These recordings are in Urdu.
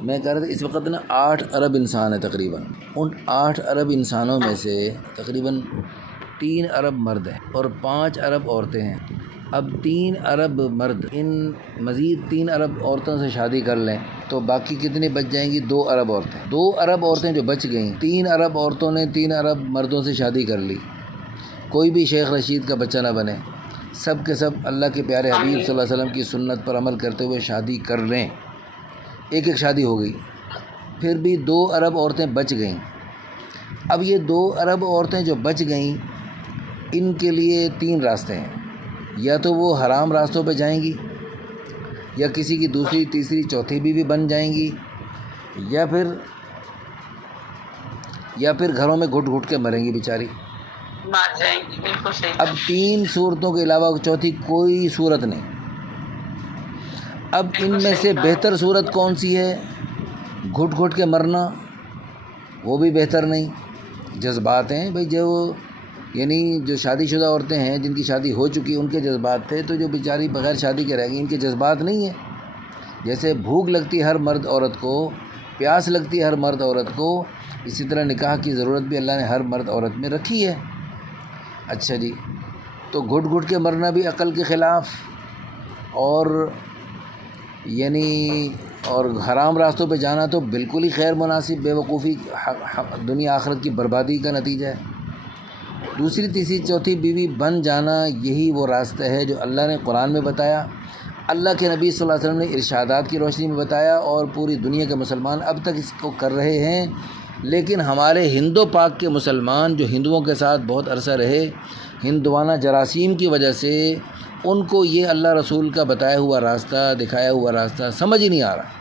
میں کہہ رہا تھا اس وقت نا 8 ارب انسان ہے تقریباً. ان 8 ارب انسانوں میں سے تقریباً 3 ارب مرد ہیں اور 5 ارب عورتیں ہیں. اب 3 ارب مرد ان مزید 3 ارب عورتوں سے شادی کر لیں تو باقی کتنی بچ جائیں گی؟ 2 ارب عورتیں. 2 ارب عورتیں جو بچ گئیں، 3 ارب عورتوں نے 3 ارب مردوں سے شادی کر لی. کوئی بھی شیخ رشید کا بچہ نہ بنے، سب کے سب اللہ کے پیارے حبیب صلی اللہ علیہ وسلم کی سنت پر عمل کرتے ہوئے شادی کر لیں. ایک شادی ہو گئی، پھر بھی 2 ارب عورتیں بچ گئیں. اب یہ 2 ارب عورتیں جو بچ گئیں ان کے لیے 3 راستے ہیں. یا تو وہ حرام راستوں پہ جائیں گی، یا کسی کی دوسری تیسری چوتھی بیوی بن جائیں گی، یا پھر گھروں میں گھٹ گھٹ کے مریں گی بیچاری، مار جائیں گی. بالکل صحیح. اب 3 صورتوں کے علاوہ چوتھی کوئی صورت نہیں. اب ان میں سے بہتر صورت کون سی ہے؟ گھٹ گھٹ کے مرنا، وہ بھی بہتر نہیں. جذبات ہیں بھئی، جو شادی شدہ عورتیں ہیں جن کی شادی ہو چکی ان کے جذبات تھے، تو جو بیچاری بغیر شادی کے رہ گئی ان کے جذبات نہیں ہیں. جیسے بھوک لگتی ہے ہر مرد عورت کو، پیاس لگتی ہے ہر مرد عورت کو، اسی طرح نکاح کی ضرورت بھی اللہ نے ہر مرد عورت میں رکھی ہے. اچھا جی، تو گھٹ گھٹ کے مرنا بھی عقل کے خلاف، اور اور حرام راستوں پہ جانا تو بالکل ہی غیر مناسب، بے وقوفی، دنیا آخرت کی بربادی کا نتیجہ ہے. دوسری تیسری چوتھی بیوی بن جانا یہی وہ راستہ ہے جو اللہ نے قرآن میں بتایا، اللہ کے نبی صلی اللہ علیہ وسلم نے ارشادات کی روشنی میں بتایا، اور پوری دنیا کے مسلمان اب تک اس کو کر رہے ہیں. لیکن ہمارے ہندو پاک کے مسلمان جو ہندوؤں کے ساتھ بہت عرصہ رہے، ہندوانہ جراثیم کی وجہ سے ان کو یہ اللہ رسول کا بتایا ہوا راستہ، دکھایا ہوا راستہ سمجھ ہی نہیں آ رہا،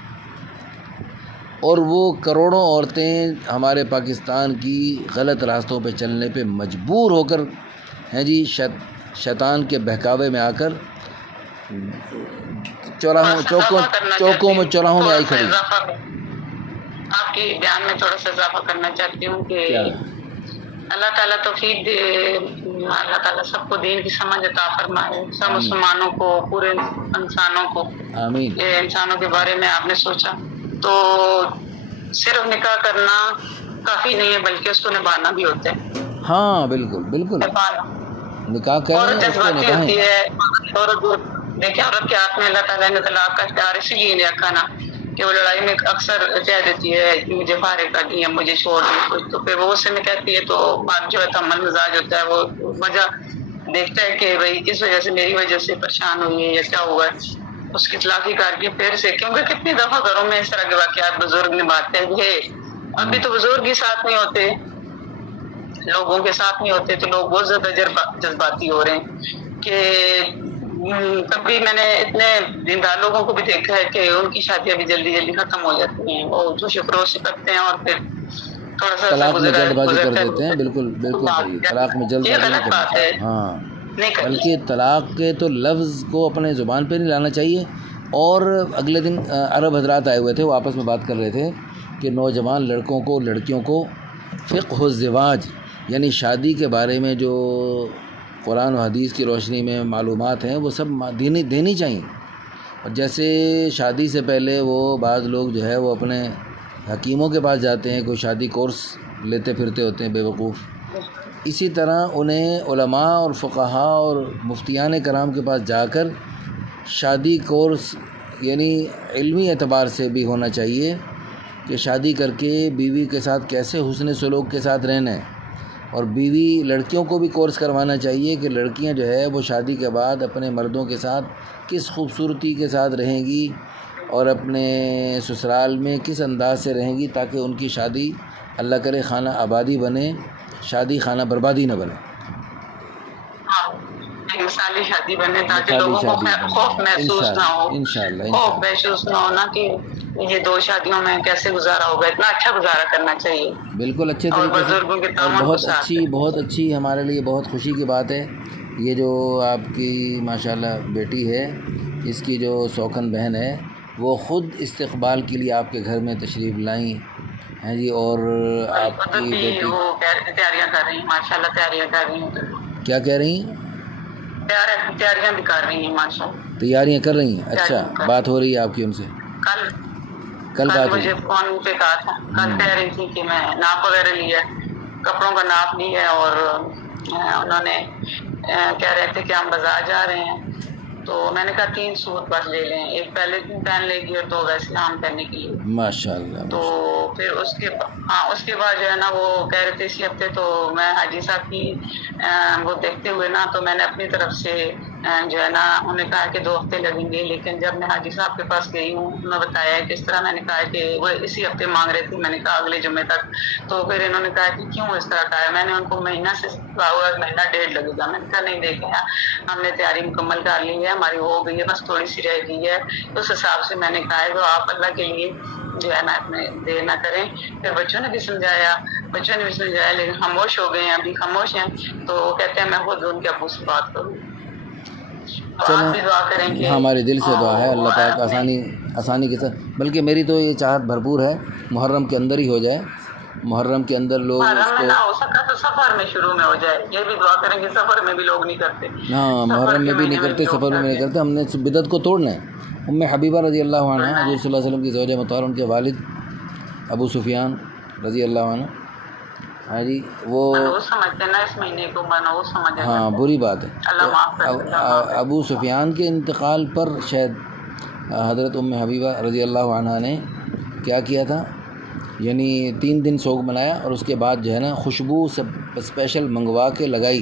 اور وہ کروڑوں عورتیں ہمارے پاکستان کی غلط راستوں پہ چلنے پہ مجبور ہو کر ہیں جی، شیطان کے بہکاوے میں آ کر چوکوں میں چوراہوں میں آئی کھڑی. آپ کے بیان میں تھوڑا سا اضافہ کرنا چاہتی ہوں کہ اللہ تعالیٰ توفیق دے، اللہ تعالیٰ سب کو دین کی سمجھ عطا فرمائے، سب مسلمانوں کو، پورے انسانوں کو. آمین. یہ انسانوں کے بارے میں آپ نے سوچا تو صرف نکاح کرنا کافی نہیں ہے، بلکہ اس کو نبھانا بھی ہوتا ہے. ہاں بالکل بالکل، نکاح کریں، اس کو نبھائیں. ہوتی ہے دیکھیں، عورت کے ہاتھ میں اللہ تعالیٰ نے طلاق کا اختیار اسی لیے نہیں رکھا نا کہ وہ لڑائی میں اکثر کہہ دیتی ہے مجھے فارغ کر دیا، مجھے چھوڑ دیا، تو پھر وہ اس سے میں کہتی ہے تو مرد جو ہے تمل مزاج ہوتا ہے، وہ وجہ دیکھتا ہے کہ بھائی کس وجہ سے، میری وجہ سے پریشان ہوئی ہے یا کیا ہوا ہے، اس کی اطلاقی کر کے پھر سے، کیونکہ کتنی دفعہ گھروں میں اس طرح کے واقعات بزرگ نبھاتے ہیں. ابھی تو بزرگ ہی ساتھ نہیں ہوتے، لوگوں کے ساتھ نہیں ہوتے، تو لوگ بہت زیادہ جذباتی ہو رہے ہیں. کہ کبھی میں نے اتنے دیندار لوگوں کو بھی دیکھا ہے کہ ان کی شادیاں بھی جلدی جلدی ختم ہو جاتی ہیں، وہ جوش و خروش سے کرتے ہیں اور پھر تھوڑا سا طلاق میں جلد بازی کر دیتے ہیں. بالکل بالکل صحیح، طلاق میں جلد بازی نہیں کرنا چاہیے. ہاں، بلکہ طلاق کے تو لفظ کو اپنے زبان پہ نہیں لانا چاہیے. اور اگلے دن عرب حضرات آئے ہوئے تھے، وہ آپس میں بات کر رہے تھے کہ نوجوان لڑکوں کو، لڑکیوں کو فقہ الزواج یعنی شادی کے بارے میں جو قرآن و حدیث کی روشنی میں معلومات ہیں وہ سب دینی چاہیے. اور جیسے شادی سے پہلے وہ بعض لوگ جو ہے وہ اپنے حکیموں کے پاس جاتے ہیں، کوئی شادی کورس لیتے پھرتے ہوتے ہیں بے وقوف، اسی طرح انہیں علماء اور فقہاء اور مفتیان کرام کے پاس جا کر شادی کورس یعنی علمی اعتبار سے بھی ہونا چاہیے کہ شادی کر کے بیوی کے ساتھ کیسے حسن سلوک کے ساتھ رہنا ہے. اور بیوی لڑکیوں کو بھی کورس کروانا چاہیے کہ لڑکیاں جو ہے وہ شادی کے بعد اپنے مردوں کے ساتھ کس خوبصورتی کے ساتھ رہیں گی اور اپنے سسرال میں کس انداز سے رہیں گی تاکہ ان کی شادی اللہ کرے خانہ آبادی بنے، شادی خانہ بربادی نہ بنے. مثالی شادی بنے تاکہ لوگوں کو خوف محسوس نہ ہو، خوف محسوس نہ ہونا کہ یہ 2 شادیوں میں کیسے گزارا ہوگا. اتنا اچھا گزارا کرنا چاہیے، بالکل اچھے طریقے سے. اور بہت اچھی ہمارے لیے بہت خوشی کی بات ہے یہ جو آپ کی ماشاءاللہ بیٹی ہے، اس کی جو سوکن بہن ہے وہ خود استقبال کے لیے آپ کے گھر میں تشریف لائیں ہیں جی. اور آپ کی بیٹی تیاریاں کر رہی ہیں ماشاءاللہ، تیاریاں کر رہی ہیں. کیا کہہ رہی ہیں؟ تیاریاں بھی کر رہی ہیں ماشاءاللہ. تیاریاں کر رہی ہیں. اچھا، بات ہو رہی ہے آپ کی ان سے؟ کل مجھے فون پہ کہا تھا، کل کہہ رہی تھی کہ میں ناپ وغیرہ لیا، کپڑوں کا ناپ لیا، اور انہوں نے کہہ رہے تھے کہ ہم بازار جا رہے ہیں، تو میں نے کہا 3 سوٹ بس لے لیں، ایک پہلے دن پہن لے گی اور 2 ویسے عام پہننے کے لیے. ماشاء اللہ. تو پھر اس کے بعد جو ہے نا وہ کہہ رہے تھے اسی ہفتے، تو میں حاجی صاحب کی وہ دیکھتے ہوئے نا، تو میں نے اپنی طرف سے جو ہے نا انہوں نے کہا کہ 2 ہفتے لگیں گے، لیکن جب میں حاجی صاحب کے پاس گئی ہوں، انہوں نے بتایا کہ اس طرح، میں نے کہا کہ وہ اسی ہفتے مانگ رہے تھے، میں نے کہا اگلے جمعے تک. تو پھر انہوں نے کہا کہ کیوں اس طرح کہا ہے، میں نے ان کو مہینہ سے کہا ہوا مہینہ 1.5 لگے گا. میں نے کہا نہیں، دیکھیں ہم نے تیاری مکمل کر لی ہے، ہماری ہو گئی ہے، بس تھوڑی سی رہ گئی ہے. اس حساب سے میں نے کہا ہے تو آپ اللہ کے لیے جو ہے نا اتنے دیر نہ کریں. پھر بچوں نے بھی سمجھایا، لیکن خاموش ہو گئے ہیں، ابھی خاموش ہیں. تو کہتے ہیں میں خود ان کے ابو سے بات کروں. چلیں ہمارے دل سے دعا ہے اللہ پاک آسانی کے ساتھ، بلکہ میری تو یہ چاہت بھرپور ہے محرم کے اندر ہی ہو جائے، محرم کے اندر لوگ اس کو، نہ ہو سکا تو سفر میں شروع میں ہو جائے. یہ بھی دعا کریں کہ سفر میں بھی لوگ نہیں کرتے. ہاں محرم میں بھی نہیں کرتے، سفر میں نہیں کرتے. ہم نے بدعت کو توڑنا ہے. ام حبیبہ رضی اللہ عنہ، حضور صلی اللہ علیہ وسلم کی زوجہ مطہرہ، ان کے والد ابو سفیان رضی اللہ عنہ، ہاں جی، وہ سمجھتے نا اس مہینے کو منحوس سمجھتے. ہاں بری بات ہے. اللہ معاف کرے. ابو سفیان کے انتقال پر شاید حضرت ام حبیبہ رضی اللہ عنہ نے کیا کیا تھا، یعنی 3 دن سوگ منایا، اور اس کے بعد جو ہے نا خوشبو سب اسپیشل منگوا کے لگائی،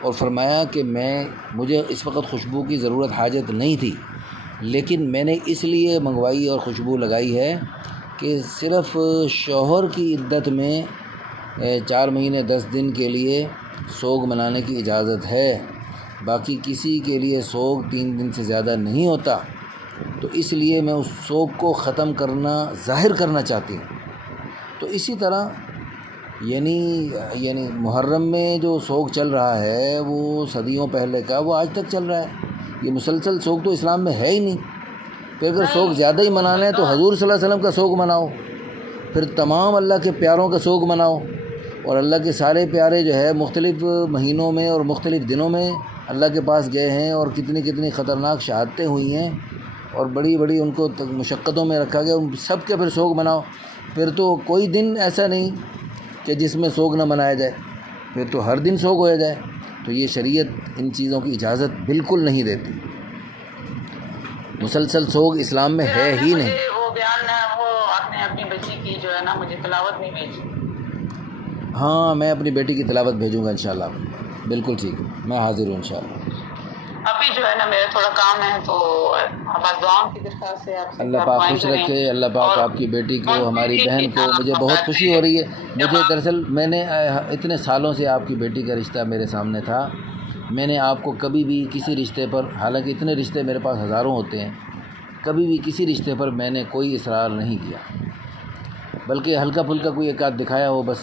اور فرمایا کہ مجھے اس وقت خوشبو کی ضرورت حاجت نہیں تھی، لیکن میں نے اس لیے منگوائی اور خوشبو لگائی ہے کہ صرف شوہر کی عدت میں 4 مہینے 10 دن کے لیے سوگ منانے کی اجازت ہے، باقی کسی کے لیے سوگ 3 دن سے زیادہ نہیں ہوتا. تو اس لیے میں اس سوگ کو ختم کرنا، ظاہر کرنا چاہتی ہوں. تو اسی طرح یعنی محرم میں جو سوگ چل رہا ہے وہ صدیوں پہلے کا، وہ آج تک چل رہا ہے. یہ مسلسل سوگ تو اسلام میں ہے ہی نہیں. پھر اگر سوگ زیادہ ہی منانا ہے تو حضور صلی اللہ علیہ وسلم کا سوگ مناؤ، پھر تمام اللہ کے پیاروں کا سوگ مناؤ. اور اللہ کے سارے پیارے جو ہے مختلف مہینوں میں اور مختلف دنوں میں اللہ کے پاس گئے ہیں، اور کتنی خطرناک شہادتیں ہوئی ہیں، اور بڑی ان کو مشقتوں میں رکھا گیا. ان سب کے پھر سوگ مناؤ. پھر تو کوئی دن ایسا نہیں کہ جس میں سوگ نہ منایا جائے، پھر تو ہر دن سوگ ہو جائے. تو یہ شریعت ان چیزوں کی اجازت بالکل نہیں دیتی. مسلسل سوگ اسلام میں ہے ہی نہیں. وہ بیان وہ آپ نے اپنی بچی کی جو ہے نا مجھے تلاوت نہیں بھیجی. ہاں میں اپنی بیٹی کی تلاوت بھیجوں گا انشاءاللہ. بالکل ٹھیک ہے، میں حاضر ہوں انشاءاللہ. ابھی جو ہے نا میرا تھوڑا کام ہے، تو بس دعاؤں کی درخواست ہے آپ سے. اللہ پاک خوش رکھے. اللہ پاک آپ کی بیٹی کو، ہماری بہن کو، مجھے بہت خوشی ہو رہی ہے. مجھے دراصل میں نے اتنے سالوں سے آپ کی بیٹی کا رشتہ میرے سامنے تھا. میں نے آپ کو کبھی بھی کسی رشتے پر، حالانکہ اتنے رشتے میرے پاس ہزاروں ہوتے ہیں، کبھی بھی کسی رشتے پر میں نے کوئی اصرار نہیں کیا، بلکہ ہلکا پھلکا کوئی ایک آدھ دکھایا ہو بس،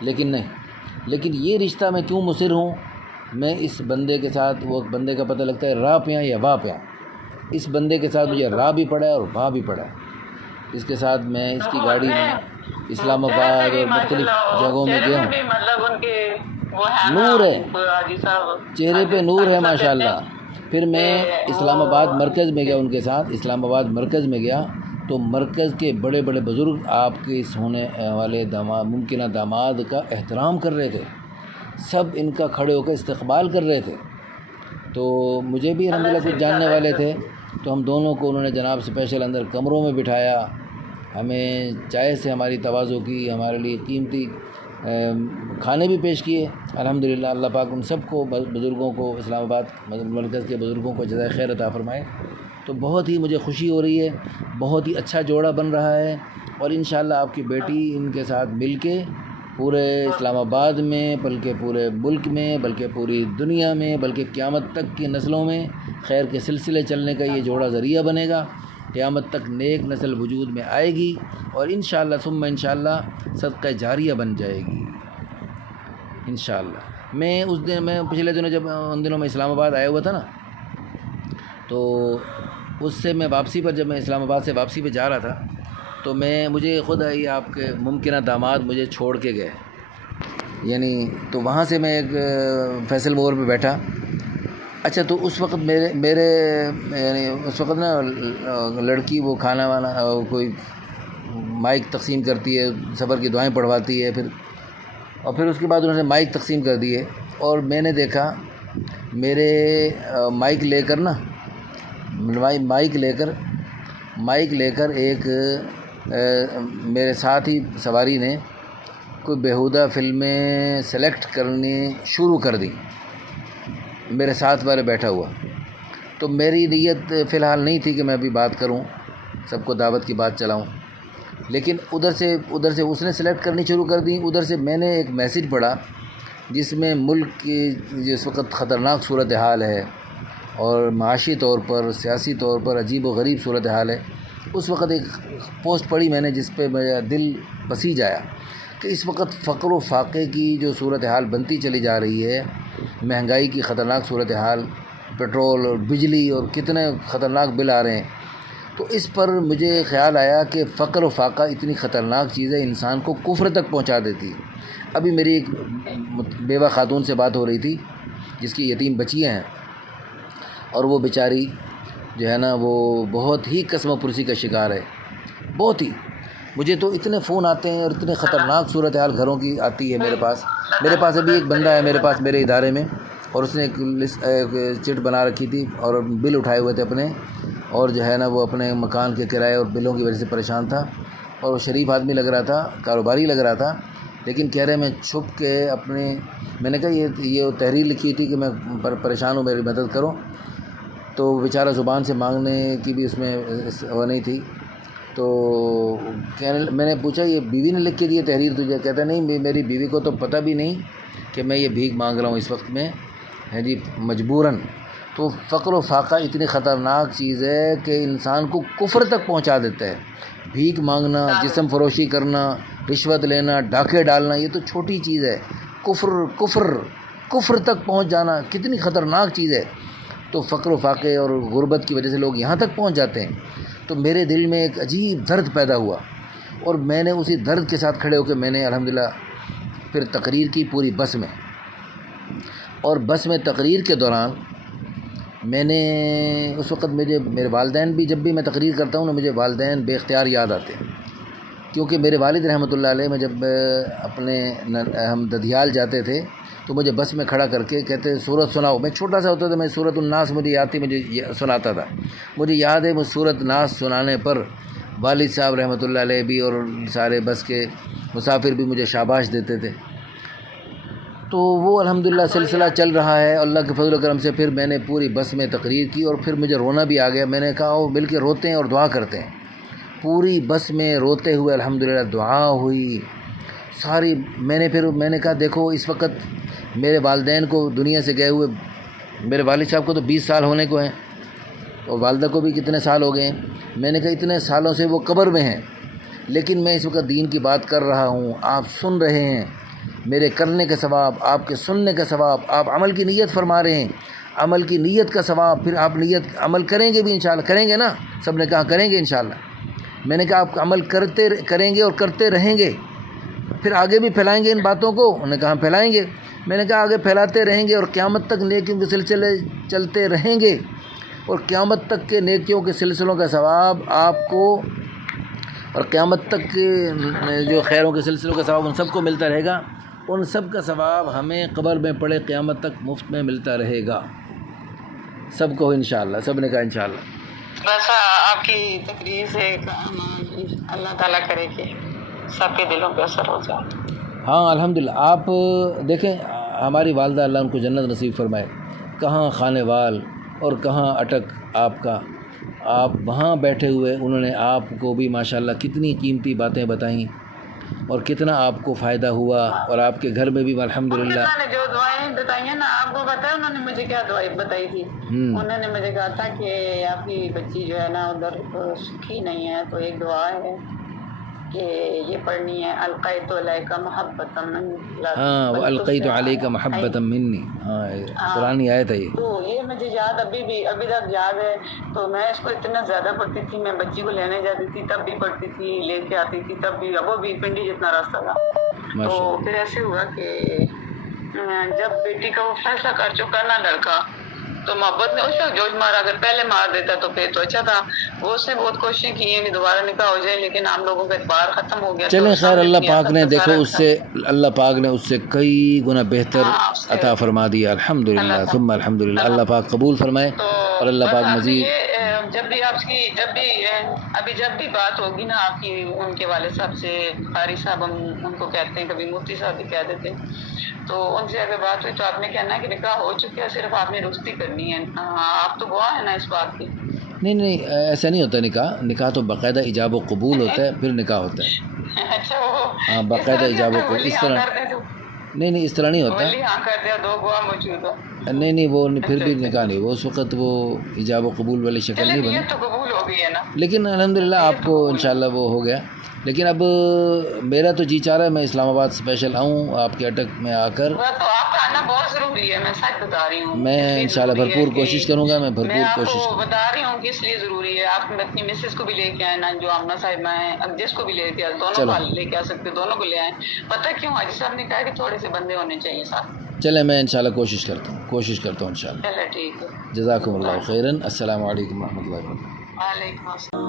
لیکن نہیں. لیکن یہ رشتہ میں کیوں مصر ہوں؟ میں اس بندے کے ساتھ، وہ بندے کا پتہ لگتا ہے راہ پہ یا واہ پہ، اس بندے کے ساتھ مجھے راہ بھی پڑا ہے اور واہ بھی پڑا ہے. اس کے ساتھ میں اس کی گاڑی میں اسلام آباد اور مختلف جگہوں میں گیا ہوں. نور ہے چہرے پہ، نور ہے ماشاءاللہ. پھر میں اسلام آباد مرکز میں گیا ان کے ساتھ. اسلام آباد مرکز میں گیا تو مرکز کے بڑے بزرگ آپ کے اس ہونے والے ممکنہ داماد کا احترام کر رہے تھے. سب ان کا کھڑے ہو کر استقبال کر رہے تھے. تو مجھے بھی الحمدللہ کچھ جاننے والے تھے، تو ہم دونوں کو انہوں نے جناب اسپیشل اندر کمروں میں بٹھایا، ہمیں چائے سے ہماری تواضع کی، ہمارے لیے قیمتی کھانے بھی پیش کیے. الحمدللہ اللہ پاک ان سب کو، بزرگوں کو، اسلام آباد مرکز کے بزرگوں کو جزائے خیر عطا فرمائے. تو بہت ہی مجھے خوشی ہو رہی ہے، بہت ہی اچھا جوڑا بن رہا ہے. اور انشاءاللہ آپ کی بیٹی ان کے ساتھ مل کے پورے اسلام آباد میں، بلکہ پورے ملک میں، بلکہ پوری دنیا میں، بلکہ قیامت تک کی نسلوں میں خیر کے سلسلے چلنے کا یہ جوڑا ذریعہ بنے گا. قیامت تک نیک نسل وجود میں آئے گی، اور انشاءاللہ ثم انشاءاللہ صدقہ جاریہ بن جائے گی انشاءاللہ. میں پچھلے دنوں جب ان دنوں میں اسلام آباد آیا ہوا تھا نا، تو اس سے میں واپسی پر، جب میں اسلام آباد سے واپسی پہ جا رہا تھا، تو مجھے خود آئی آپ کے ممکنہ داماد مجھے چھوڑ کے گئے. یعنی تو وہاں سے میں ایک فیصل موڑ پہ بیٹھا. اچھا تو اس وقت میرے یعنی اس وقت نا لڑکی وہ کھانا وانا کوئی مائک تقسیم کرتی ہے، سفر کی دعائیں پڑھواتی ہے، پھر اس کے بعد انہوں نے مائک تقسیم کر دیے، اور میں نے دیکھا میرے مائک لے کر ایک میرے ساتھی سواری نے کوئی بیہودہ فلمیں سلیکٹ کرنی شروع کر دی میرے ساتھ والے بیٹھا ہوا. تو میری نیت فی الحال نہیں تھی کہ میں ابھی بات کروں، سب کو دعوت کی بات چلاؤں، لیکن ادھر سے اس نے سلیکٹ کرنی شروع کر دی. ادھر سے میں نے ایک میسیج پڑھا جس میں ملک کی جس وقت خطرناک صورتحال ہے اور معاشی طور پر، سیاسی طور پر عجیب و غریب صورتحال ہے. اس وقت ایک پوسٹ پڑھی میں نے جس پہ میرا دل پسیج آیا کہ اس وقت فقر و فاقے کی جو صورتحال بنتی چلی جا رہی ہے، مہنگائی کی خطرناک صورتحال، پیٹرول اور بجلی اور کتنے خطرناک بل آ رہے ہیں. تو اس پر مجھے خیال آیا کہ فقر و فاقہ اتنی خطرناک چیز ہے، انسان کو کفر تک پہنچا دیتی ہے. ابھی میری ایک بیوہ خاتون سے بات ہو رہی تھی جس کی یتیم بچیاں ہیں، اور وہ بیچاری جو ہے نا وہ بہت ہی قسم و پرسی کا شکار ہے. بہت ہی، مجھے تو اتنے فون آتے ہیں اور اتنے خطرناک صورتحال گھروں کی آتی ہے میرے پاس. ابھی ایک بندہ ہے میرے پاس میرے ادارے میں، اور اس نے ایک چٹ بنا رکھی تھی اور بل اٹھائے ہوئے تھے اپنے، اور جو ہے نا وہ اپنے مکان کے کرائے اور بلوں کی وجہ سے پریشان تھا، اور وہ شریف آدمی لگ رہا تھا، کاروباری لگ رہا تھا، لیکن کہہ رہے میں چھپ کے میں نے کہا یہ تحریر لکھی تھی کہ میں پریشان ہوں، میری مدد کرو. تو بیچارہ زبان سے مانگنے کی بھی اس میں وہ نہیں تھی. تو میں نے پوچھا یہ بیوی نے لکھ کے دی تحریر تجھے؟ کہتا نہیں، میری بیوی کو تو پتہ بھی نہیں کہ میں یہ بھیک مانگ رہا ہوں اس وقت میں، ہے جی، مجبوراً. تو فقر و فاقہ اتنی خطرناک چیز ہے کہ انسان کو کفر تک پہنچا دیتا ہے. بھیک مانگنا، جسم فروشی کرنا، رشوت لینا، ڈاکے ڈالنا، یہ تو چھوٹی چیز ہے. کفر تک پہنچ جانا کتنی خطرناک چیز ہے. تو فقر و فاقے اور غربت کی وجہ سے لوگ یہاں تک پہنچ جاتے ہیں. تو میرے دل میں ایک عجیب درد پیدا ہوا، اور میں نے اسی درد کے ساتھ کھڑے ہو کے میں نے الحمدللہ پھر تقریر کی پوری بس میں. اور بس میں تقریر کے دوران میں نے اس وقت میرے والدین بھی، جب بھی میں تقریر کرتا ہوں نا مجھے والدین بے اختیار یاد آتے ہیں، کیونکہ میرے والد رحمۃ اللہ علیہ میں جب ہم ددھیال جاتے تھے تو مجھے بس میں کھڑا کر کے کہتے سورت سناؤ. میں چھوٹا سا ہوتا تھا، میں سورت الناس مجھے یاد تھی، مجھے سناتا تھا. مجھے یاد ہے وہ سورت ناس سنانے پر والد صاحب رحمۃ اللہ علیہ بھی اور سارے بس کے مسافر بھی مجھے شاباش دیتے تھے. تو وہ الحمدللہ سلسلہ چل رہا ہے اللہ کے فضل و کرم سے. پھر میں نے پوری بس میں تقریر کی اور پھر مجھے رونا بھی آ گیا. میں نے کہا وہ مل کے روتے ہیں اور دعا کرتے ہیں. پوری بس میں روتے ہوئے الحمدللہ دعا ہوئی ساری. میں نے کہا دیکھو اس وقت میرے والدین کو دنیا سے گئے ہوئے، میرے والد صاحب کو تو 20 سال ہونے کو ہیں اور والدہ کو بھی کتنے سال ہو گئے ہیں. میں نے کہا اتنے سالوں سے وہ قبر میں ہیں، لیکن میں اس وقت دین کی بات کر رہا ہوں، آپ سن رہے ہیں. میرے کرنے کا ثواب، آپ کے سننے کا ثواب، آپ عمل کی نیت فرما رہے ہیں، عمل کی نیت کا ثواب. پھر آپ عمل کریں گے بھی انشاءاللہ، کریں گے نا؟ سب نے کہا کریں گے انشاءاللہ. میں نے کہا آپ عمل کریں گے اور کرتے رہیں گے، پھر آگے بھی پھیلائیں گے ان باتوں کو؟ انہوں نے کہا ہم پھیلائیں گے. میں نے کہا آگے پھیلاتے رہیں گے اور قیامت تک نیکیوں کے سلسلے چلتے رہیں گے، اور قیامت تک کے نیکیوں کے سلسلوں کا ثواب آپ کو، اور قیامت تک کے جو خیروں کے سلسلوں کا ثواب ان سب کو ملتا رہے گا. ان سب کا ثواب ہمیں قبر میں پڑے قیامت تک مفت میں ملتا رہے گا سب کو انشاءاللہ. سب نے کہا انشاءاللہ. بس آپ کی تقریر سے اللہ تعالیٰ کرے کہ سب کے دلوں پہ اثر ہو جائے. ہاں الحمدللہ. آپ دیکھیں ہماری والدہ اللہ ان کو جنت نصیب فرمائے، کہاں خانے وال اور کہاں اٹک آپ کا، آپ وہاں بیٹھے ہوئے انہوں نے آپ کو بھی ماشاءاللہ کتنی قیمتی باتیں بتائیں اور کتنا آپ کو فائدہ ہوا، اور آپ کے گھر میں بھی الحمدللہ. انہوں نے جو دعائیں بتائی ہیں نا، آپ کو پتہ ہے انہوں نے مجھے کیا دعائیں بتائی تھی؟ انہوں نے مجھے کہا تھا کہ آپ کی بچی جو ہے نا ادھر سکھی نہیں ہے، تو ایک دعا ہے کہ یہ پڑھنی ہے، القیت علیک محبۃ منی. ہاں وہ القیت علیک محبۃ منی، ہاں قرآنی آیت ہے یہ. تو یہ مجھے یاد ابھی تک یاد ہے. تو میں اس کو اتنا زیادہ پڑھتی تھی، میں بچی کو لینے جاتی تھی تب بھی پڑھتی تھی، لے کے آتی تھی تب بھی، وہ بھی پنڈی جتنا راستہ تھا. تو پھر ایسے ہوا کہ جب بیٹی کا وہ فیصلہ کر چکا نا لڑکا، تو محبت نے اس وقت جوش مارا، اگر پہلے مار دیتا تو پھر تو اچھا تھا. وہ اس نے بہت کوششیں کی ہیں کہ دوبارہ نکاح ہو جائے، لیکن ہم لوگوں کا اعتبار ختم ہو گیا. چلیں خیر، اللہ پاک نے دیکھو اس سے، اللہ پاک نے اس سے کئی گنا بہتر عطا فرما دیا. الحمدللہ ثم الحمدللہ. اللہ پاک قبول فرمائے اور اللہ پاک مزید. جب بھی آپ کی جب بھی بات ہوگی نا آپ کی ان کے والد صاحب سے، قاری صاحب ہم ان کو کہتے ہیں، کبھی مفتی صاحب بھی کہہ دیتے ہیں، تو ان سے اگر بات ہوئی تو آپ نے کہنا ہے کہ نکاح ہو چکا ہے، صرف آپ نے رخصتی کرنی ہے. آپ تو گواہ ہیں نا اس بات کی. نہیں ایسا نہیں ہوتا. نکاح تو باقاعدہ ایجاب و قبول ہوتا ہے، پھر نکاح ہوتا ہے. اچھا وہ ہاں باقاعدہ ایجاب و قبول. اس طرح نہیں اس طرح نہیں ہوتا. دو گواہ موجود ہو. نہیں وہ پھر بھی نکاح نہیں. وہ اس وقت وہ ایجاب و قبول والی شکل نہیں بنی، تو قبول ہو گئی ہے نا. لیکن الحمدللہ آپ کو انشاءاللہ وہ ہو گیا. لیکن اب میرا تو جی چاہ رہا ہے میں اسلام آباد اسپیشل آؤں آپ کے اٹک میں آ کر. تو آپ کا آنا بہت ضروری ہے، میں سچ بتا رہی ہوں. میں انشاءاللہ بھرپور کوشش کروں گا. میں بھرپور کوشش آپ کو بتا رہی ہوں کہ اس لیے ضروری ہے. آپ اپنی مسز کو بھی لے کے آئے نا، جو آمنہ صاحبہ ہیں، اب جس کو بھی لے کے آئے، دونوں کو لے کے آ سکتے، دونوں کو لے آئیں. پتہ کیوں حاجی صاحب نے کہا کہ تھوڑے سے بندے ہونے چاہیے ساتھ. چلے میں انشاءاللہ کوشش کرتا ہوں انشاءاللہ. چلے ٹھیک ہے. جزاکم اللہ خیراً. السلام علیکم ورحمۃ اللہ وبرکاتہ. وعلیکم السلام.